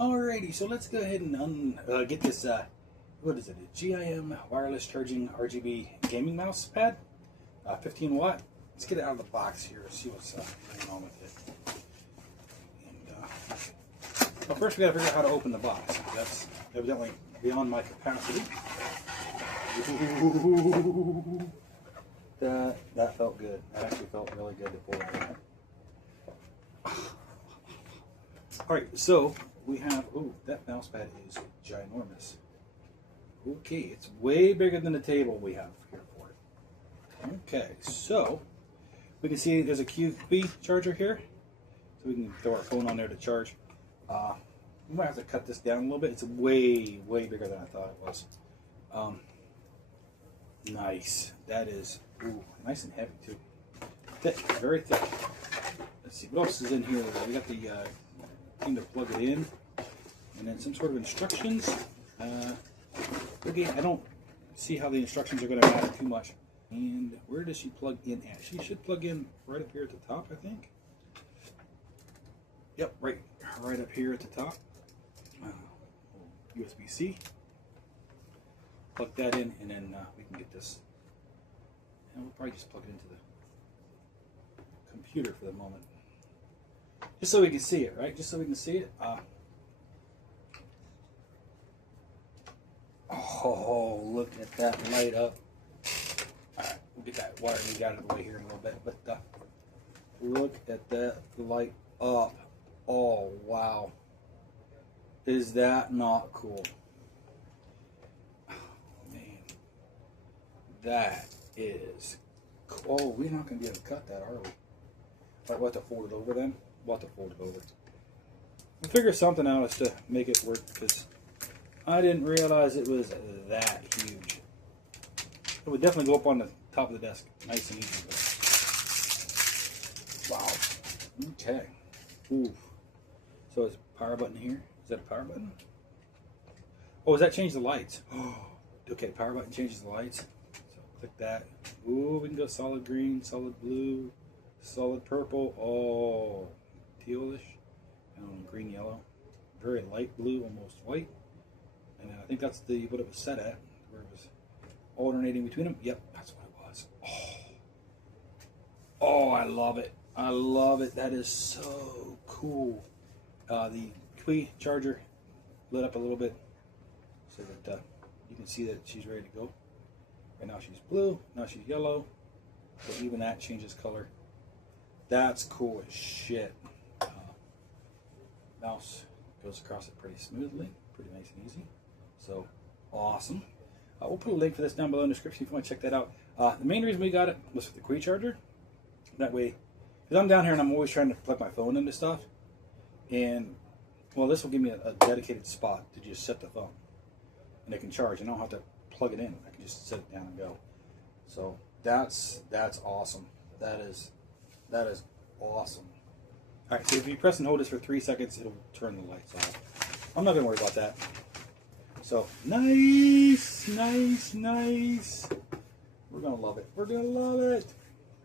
Alrighty, so let's go ahead and get this, what is it, a GIM wireless charging RGB gaming mouse pad, 15 watt. Let's get it out of the box here, see what's going on with it. And, well, first we gotta figure out how to open the box. That's evidently beyond my capacity. Ooh, that felt good. That actually felt really good to pull that out. Alright, so we have, ooh, that mouse pad is ginormous. Okay, it's way bigger than the table we have here for it. Okay, so we can see there's a QB charger here. So we can throw our phone on there to charge. We might have to cut this down a little bit. It's way, way bigger than I thought it was. Nice. That is, ooh, nice and heavy too. Thick, very thick. Let's see, what else is in here? We got the thing to plug it in, and then some sort of instructions. Again, I don't see how the instructions are going to matter too much. And where does she plug in at? She should plug in right up here at the top, I think. Yep, right up here at the top. USB-C. Plug that in, and then we can get this. And we'll probably just plug it into the computer for the moment. Just so we can see it, right? Just so we can see it. Oh, look at that light up. Alright, we'll get that wire we got out of the way here in a little bit. But look at that light up. Oh, wow. Is that not cool? Oh, man. That is cool. Oh, we're not going to be able to cut that, are we? We'll have to fold it over then. We'll have to fold it over. We'll figure something out as to make it work, because I didn't realize it was that huge. It would definitely go up on the top of the desk, nice and easy. But wow. Okay. Ooh. So it's power button here. Is that a power button? Oh, does that change the lights? Oh. Okay, power button changes the lights. So click that. Ooh, we can go solid green, solid blue, solid purple. Oh, tealish, and green yellow. Very light blue, almost white. And I think that's what it was set at, where it was alternating between them. Yep, that's what it was. Oh, I love it. I love it. That is so cool. The Qi charger lit up a little bit so that you can see that she's ready to go. Right now she's blue, now she's yellow. So even that changes color. That's cool as shit. Mouse goes across it pretty smoothly, pretty nice and easy. So awesome. We'll put a link for this down below in the description if you want to check that out. The main reason we got it was for the Qi charger. That way, because I'm down here and I'm always trying to plug my phone into stuff. And, well, this will give me a dedicated spot to just set the phone. And it can charge. I don't have to plug it in. I can just set it down and go. So that's awesome. That is awesome. Alright, so if you press and hold this for 3 seconds, it'll turn the lights off. I'm not going to worry about that. So, nice, nice, nice. We're going to love it. We're going to love it.